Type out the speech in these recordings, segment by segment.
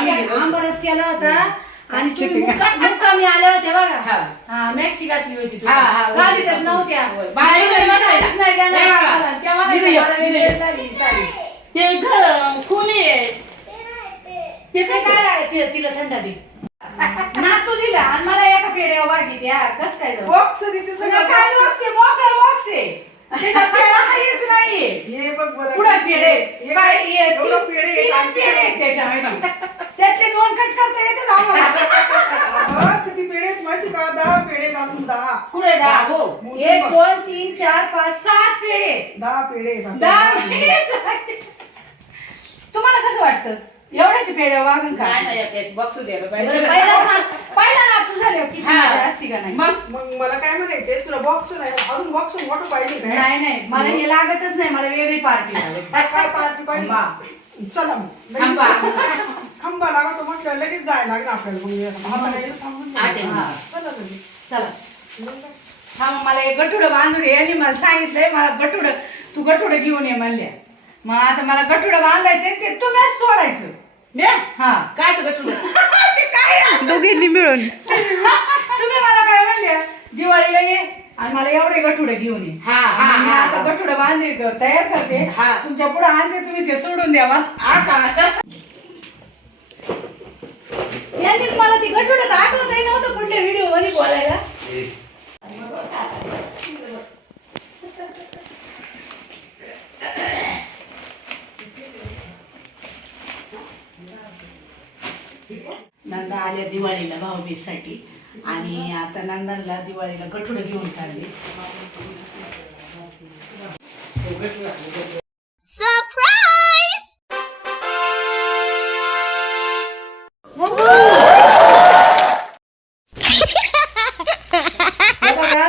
आम्ही केला होता. आणि तुम्ही Shooting. मुक्का- मुक्कामी आल्या होत्या हा. बघा हा होती तुम्ही. हा, हा, गाडीतच होती. नव्हत्या. बाहेर नाही हे बघा. तेव्हा मला साडी ते घर खोली आहे. ते काय काय ते- तिला थंड दे. नातू दिला आणि मला एका पेढ्या वागी द्या. कस काय जाऊ? बॉक्स आणि ते सगळं. काय box. बॉक्स आहे? मोकळा बॉक्स आहे. त्याच्यात पेढा काहीच नाहीये. हे बघ बरं. पुढं पेढे काय? एवढं तीन- पेढे तीनच. पेढे आहेत त्यातले दोन कट करता येतात आम्हाला हा, किती पेढे आहेत माहिती का दहा पेढे घालून दहा. एक दोन तीन चार पाच सहा पेढे. दहा पेढे दहा पेढे. तुम्हाला कसं वाटतं एवढ्याचे पेढ्या वागून का नाही नाही एक- एक बॉक्स द्यायला बरं, पाहिजे पहिला ना- पहिला नातू झाल्यावर किती हा. मजा असती का नाही मग मग मला काय म्हणायचंय तुला बॉक्स नाही अजून बॉक्स मोठं पाहिजे काय नाही नाही मला हे लागतच नाही मला वेगळी पार्टी लागत काय पार्टी पाहिजे खंबा. चला मग. खंबा लागतो म्हटलं लगेच जायला लागेल आपल्याला मग हाताला यायला थांबून ते. हा. चला. चला मग मला एक गठुड बांधून ये. यांनी मला सांगितलंय मला गठुड तू गठुड घेऊन ये म्हणल्या. मग आता मला गठुड बांधायचंय ते तुम्हीच सोडायचं. ने हा. काय तुला तुला ते काय? दोघींनी मिळून. तुम्ही मला काय म्हणले दिवाळीला ये आणि मला एवढे गठुडे घेऊन ये. हा, हा, मी हा, आता हा. गठुडे बांधले ग- तयार करते. हा. तुमच्यापुढे आणते तुम्ही ते सोडून द्यावा. यांनीच मला ती गठुडे आठवतही नव्हतं कुठल्या व्हिडिओमध्ये बोलायला. दिवाळीला भाऊबीजसाठी. आणि आता नंदाला दिवाळीला गठुडं घेऊन चालले.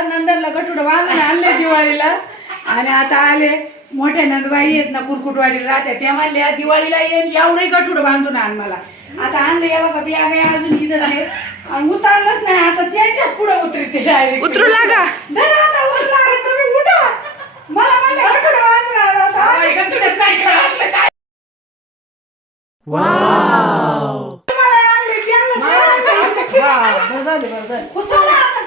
नंदनला गठुडं बांधून आणले दिवाळीला. आणि आता आले मोठ्या नंदबाई आहेत ना कुरकुटवाडीला राहत्या. त्या म्हणल्या दिवाळीला येईन एवढे गठुडं बांधून आण मला. आता आणले या बघा बिया काय अजून इथं आहे आणि उतरलंच नाही आता त्यांच्याच पुढे उतरते direct. उतरू लागा. आता, तुम्ही उठा. मला. तुम्हाला आणले, त्यांना झालं, बरं झालं. आता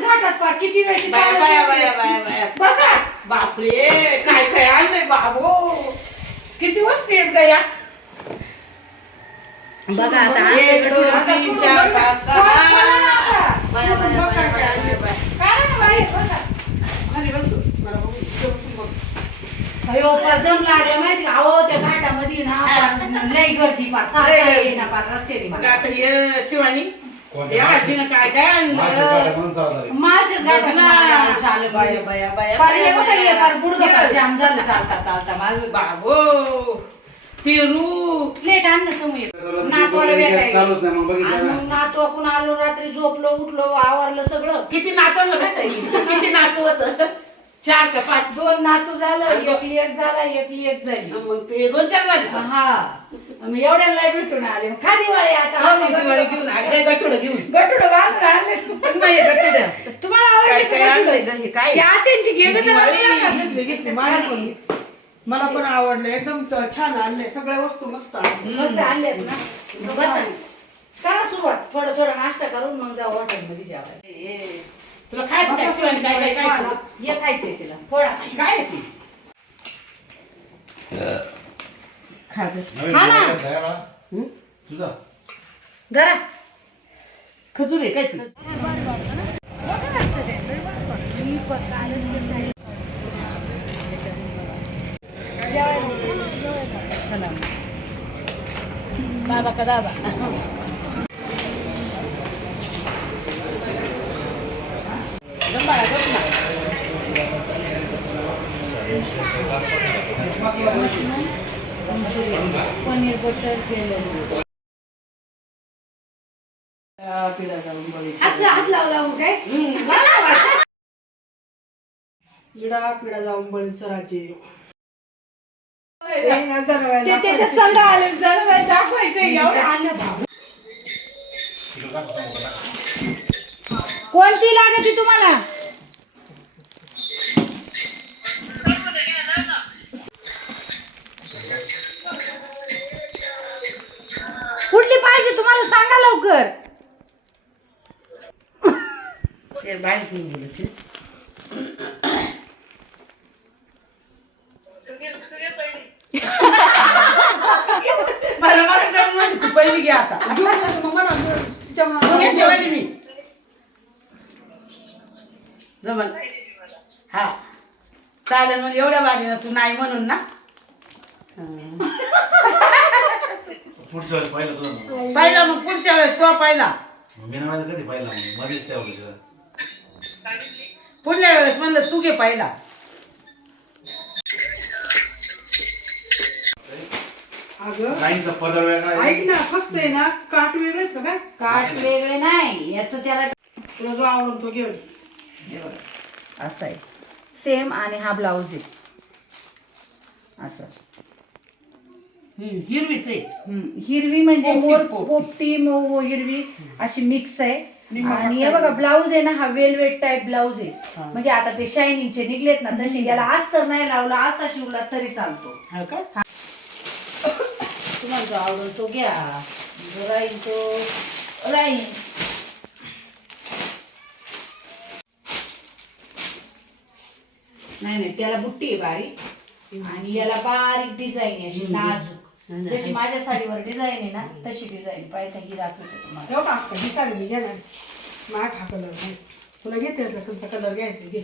घाटात पा किती वेळ बाया, बाया, बाया, बाया, बाया. बसा बापरे काय काय आणलंय बाबो किती वस्ती आहेत गया बघा आता एक दोन तीन चार पाच सहा बाया, बाया, बघ काय बाया, काय आणलंय. बाया, बाया. काढा ना बाहेर, बसा. खाली बस तू. मला बघू, इथे बसून बघ. अयो पदम लाडल्या माहिती का अहो त्या घाटामध्ये ना पार गर्दी पार चालता लई गर्दी. येईना पार रस्त्याने मग आता हे शिवानी या आजीनं काय काय आणलं माळशेच घाटात ना. मला चालत बाया. बाया, बघा, हे गुडघं जाम झालं चालता चालता. माझं बाबो पेरू. प्लेट आण ना समोर नातवाला भेटायला चालूच नाही मग बघितलं आणि ना. मग नातू आपण आलो रात्री झोपलो उठलो आवरलं सगळं. किती नातवलं भेटायची किती नातू होत? चार का पाच. दोन नातू झालं एकली एक झाला एकली एक झाली. मग ते दोन चार झाले. हा. मग एवढ्याला भेटून आले. खा दिवाळी हा, मग आता घेऊन गठुडं गटुड आणले. तुम्हाला आवडली काय का आणलंय? गटुडं? ग हे काय? त्या आत्यांची घे गं जरा दिवाळी. बघा. घेतली घेतली माझ्या पण मला पण आवडलं. एकदम त- छान आणले सगळ्या वस्तू मस्त आणल्या. मस्त आणलेत ना? मग बसा. करा सुरुवात. थोडं थोडं नाश्ता करून मग जाऊ हॉटेलमध्ये जेवायला. ए, तुला खायचं काय? शिवानी काय काय काय हे खायचंय तिला. फोडा. काय आहे ती? हा ना. तुझा. खजूर आहे काय ती? बाबा का दाबा? Mushroom manchurian paneer butter. हात लावला काय जाऊन त्याच्या संघ आले जरा दाखवायचं एवढं? कोणती लागते तुम्हाला हो सांगा लवकर. ते बाहेरच नाही बोलत मला मला तर म्हणते, तू पहिली घे आता. मग जेवायला मी. जमल. हा. चालेल म्हणजे एवढ्या भारी ना तू नाही म्हणून ना. पुढच्या वेळेस पाहिलं तुला मग. पाहिला मग पुढच्या वेळेस तो पाहिला. मी नाही कधी पाहिला मग मध्येच त्या पुढल्या वेळेस म्हणलं तू घे पाहिला. अगं गाईंचा पदर वेगळा आहे. ऐक ना फक्त आहे ना काट वेगळे का काय वेगळे नाही याचं त्याला तुला जो आवडतो तो घेऊन. हे बघा असं आहे. सेम आणि हा ब्लाऊज आहे. असं. हिरवीच आहे. हम्म, हिरवी म्हणजे पोपटी, मोर पोपटी. पोपटी मो हिरवी अशी मिक्स आहे. आणि हे बघा ब्लाऊज आहे ना हा वेलवेट टाईप ब्लाऊज आहे. म्हणजे आता ते शायनिंगचे निघलेत ना तसे याला अस्तर नाही लावला असा शिवला तरी चालतो. हा का? तुम्हाला जो आवडेल तो घ्या. जो राहील तो. राहील नाही नाही त्याला बुट्टी आहे बारीक. आणि याला बारीक डिझाईन आहे अशी नाजूक. जशी माझ्या साडीवर डिझाईन आहे ना तशी डिझाईन पाहिजे ही दाखवते तुम्हाला का ही साडी मी घेणार माग हा कलर नाही तुला घेते यातला तुमचा कलर घ्यायचा घे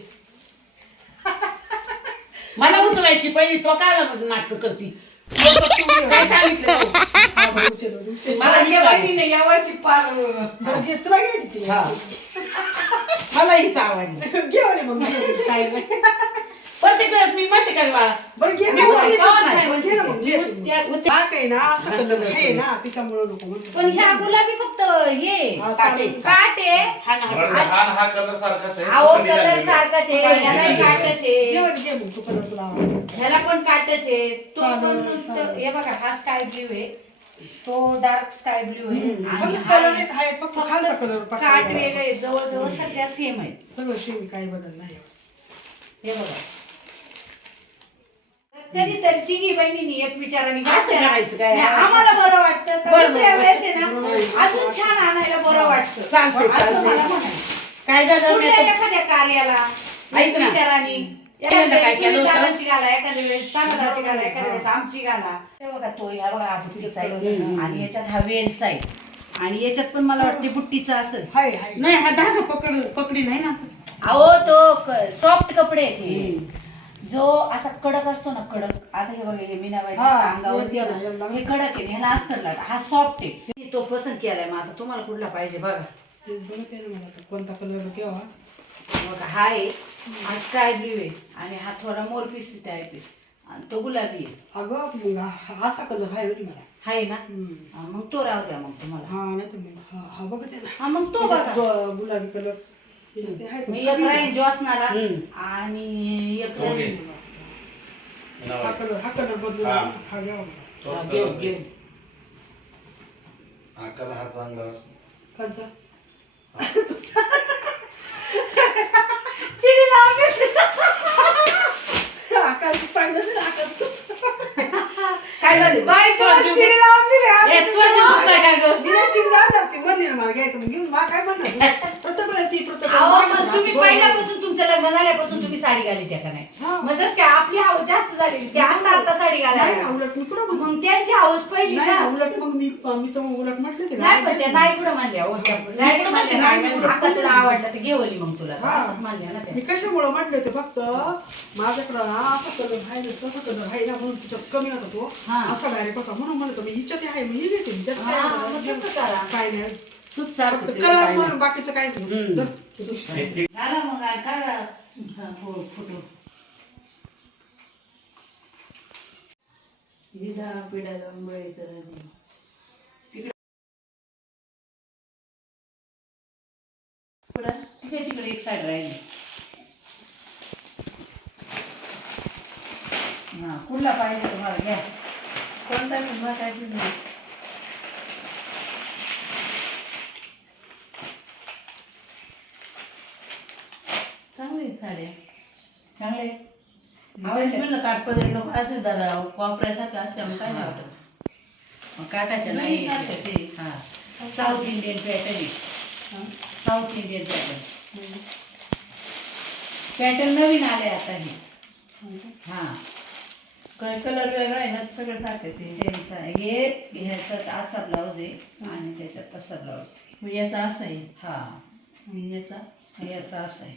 मला उचलायची पहिली तो काय नाटक करती काय सांगितलं हा, बरं, उचल, उचल. मला माझ्या बहिणीने यावर्षी पार बरं, घे, तुला घ्यायची ती. हा. मला हीच आवडली घे वाली मग घे. काय नाही. मी म्हणते काय बाळा बरं घे मी ना. उचलीतच गावात नाही. नाही म्हणते. घे ना मग, घे. त्या- हा काय ना असं कलर आहे ना त्याच्यामुळं नको म्हणते. पण ह्या गुलाबी फक्त काटे. आहे हा ना मला हा हा कलर सारखाच आहे अहो फक्त design कलर वेगळं. सारखाच आहे घे आहे घे मग, तू कलर तुला आवडतो. ह्याला पण काटच आहे तो चालेल, पण चालेल. हे बघा हा स्काय ब्ल्यू आहे तो डार्क स्काय ब्ल्यू आहे आणि फक्त हा कलर एक आहे, फक्त खालचा कलर फक्त काट वेगळे आहे. जवळजवळ सगळ्या सेम आहेत सगळं सेम काही बदल नाही हे बघा कधीतरी तिघी बहिणींनी एक विचाराने असं घ्यायचं. करायचं काय? नाही, आम्हाला बरं वाटतं का बरं, दुसऱ्या बरं. वेळेस आहे ना अजून छान आणायला बरं वाटतं चालतंय, असं चालतंय. मला म्हणायचं. काय झालं कुठल्या एखाद्या कार्याला ऐक ना. विचाराने एखाद्या काय वेळेस केलं होतं? सुनीतारांची घाला एखाद्या वेळेस तानादाची घाला एखाद्या वेळेस आमची घाला ते बघा तो ह्या बघा हा बुट्टीचा आहे आणि याच्यात हा वेलचा आहे आणि याच्यात पण मला वाटते बुट्टीचा असेल हाय हाय नाही हा धागा पकड पकडी नाही ना अहो तो सॉफ्ट कपडे आहेत हे. जो असा कडक असतो ना कडक. आता हे बघा हे हा, मीनाबाईच्या अंगावरती वरती आहे आहे ना, हे कडक आहे ह्याला अस्तर लाट. हा सॉफ्ट आहे. मी तो पसंत केलाय मग आता तुम्हाला कुठला पाहिजे बघा. ते बरं केलं मला तो कोणता कलर केव्हा बघा हा आहे. हा स्काय ब्ल्यू आहे. आणि हा थोडा मोर पीस टाईप आहे. आणि तो गुलाबी आहे. अगं मग हा- असा कलर आहे होती मला. आहे ना. हा, मग तो राहू द्या मग तुम्हाला. हा नाही तर मग हा हा बघत ना. हा मग तो बघा ग- गुलाबी कलर मी एक राहीन जॉसनाला हम्म. आणि एक ओके. राहीन नाव हा आहे. कलर हा कलर बदलून हा. हा हा, घेऊ आहे. हा कलर हा चांगला आहे. कोणचा चिडी लावून आकार चांगलं दिलं आकार काय झालं? बाई तो तुला जीव- चिडी लावून दिली आज. ए, तो जीव गुतला काय गं? मी नाही चिडी जाणार ती म्हणली ना मला घ्यायचं मग घेऊन मला काय म्हणणार? प्रत्येक वेळेला ती प्रत्येक वेळेला अहो मागत पण तुम्ही राहते. पहिल्यापासून तुमचं लग्न झाल्यापासून तुम्ही साडी घाली त्या का नाही? हा. जस काय आपली हाऊस जास्त झालेली ते आता आता साडी नाही ना घालायला उलट मी कुठं म्हणतो मग त्यांची हाऊस पहिली नाही ना ना, उलट मग मी मी तर मग उलट म्हटले ते नाही पण त्या नाही कुठं म्हणल्या. नाही कुठं म्हणल्या. म्हणते, नाही नाही आता तुला आवडलं तर घेवली मग. तुला हा. असंच म्हणल्या ना मी त्या कशामुळे म्हटले ते फक्त माझ्याकडं हा असा कलर आहे ना तसा कलर आहे ना म्हणून तिच्यात कमी होता तो हा. असा डायरेक्ट होता म्हणून म्हणत मी हिच्यात आहे मी ही घेते त्याच काय हा, होतं? मग तसं करा. काय नाही सूत सारखं फक्त ते कलर म्हणून. बाकीचं काय नाही हम्म. धर. ते- घाला मग आणि काढा हा, फो- फोटो पिडा बळायचं राहते. तिकडे तिकडे तिकडे एक साईड राहिली. हा कुठला पाहिजे तुम्हाला? घ्या. कोणता तुम्हाला काय तुम्ही चांगली साड्या चांगले. आवडले म्हणलं काठपदर नको असेल वापरायचा का असं काय नाही वाटत काटाच्या नाही, नाही. हा. South Indian pattern south Indian pattern pattern नवीन आले आता हे. हा. कलर वेगळा आहे ना सगळं सारखं ते सेम सा हे ह्याच्यात असा ब्लाऊज आहे आणि त्याच्यात तसा ब्लाऊज आहे. याचा असा आहे. हा. याचा? याचा असा आहे.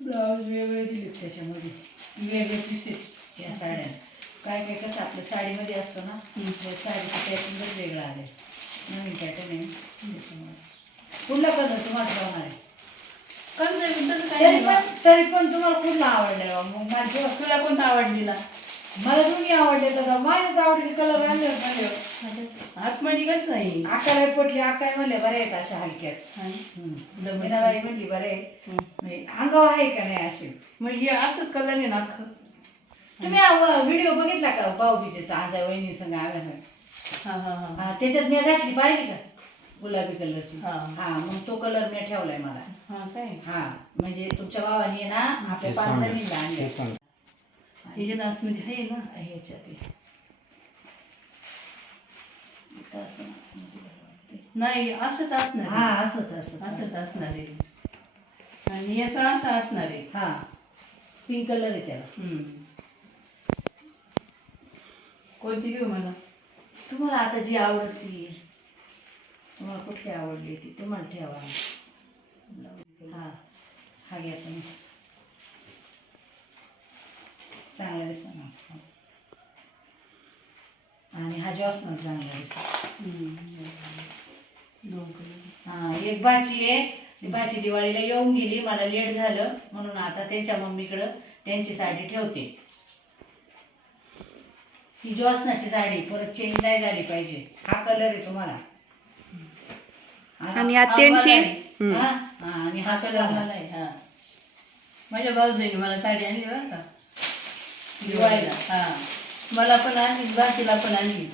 ब्लाऊज वेगळे दिले त्याच्यामध्ये. वेगळे आहेत या साड्या. काय काय कसं आपल्या साडीमध्ये असतो ना साडीचं पॅटर्नच वेगळं आलं नवीन पॅटर्न आहे कुठला कलर तुम्हाला ठेवणार आहे तरी पण तरी पण तुम्हाला कुठला आवडला मग माझी तुला कोणता आवडलेला मला तुम्ही आवडले तर माझ्याच आवडेल कलर आणले म्हणले आतमध्ये कसं नाही आकाराय पटली आकाय म्हणले बरे आहेत अशा हलक्याच मीनाबाई म्हणली बरे आहे म्हणजे आहे का नाही असे म्हणजे असंच कलर आहे ना तुम्ही व्हिडिओ बघितला का भाऊबीजेचा आज वहिनी संग आव्या संग हा हा हा हा त्याच्यात मी घातली पाहिली का गुलाबी कलरची हा. हा मग तो कलर मी ठेवलाय मला हा काय हा म्हणजे तुमच्या भावाने ना आपल्या पाच जणींना आणले ह्याच्यात आतमध्ये आहे ना ह्याच्यात हे. इथं असं ना, मध्ये बरं वाटतंय. नाही असंच असणार हा आहे. असंच असंच असंच असंच. असणार आहे आणि याचा असा असणार आहे हा पिंक कलर आहे त्याला हम्म. कोणती घेऊ मला तुम्हाला आता जी आवडती तुम्हाला कुठली आवडली ती तुम्हाला ठेवा. हा हा घ्या तुम्ही. चांगला दिसतो ना. आणि हा जॉसन चांगला दिसतो हा एक भाची आहे. भाची दिवाळीला येऊन गेली. मला लेट झालं. म्हणून आता त्यांच्या मम्मीकडं त्यांची साडी ठेवते. ही जॉसनाची साडी परत चेंज नाही झाली पाहिजे. हा कलर आहे तुम्हाला. आणि हा, आता त्यांची? हा, हा, आणि हा कलर कलर मला आहे हा. माझ्या भाऊजाईने मला साडी आणली बरं का. दिवाळीला. हा. मला पण आणली बाकीला पण आणली.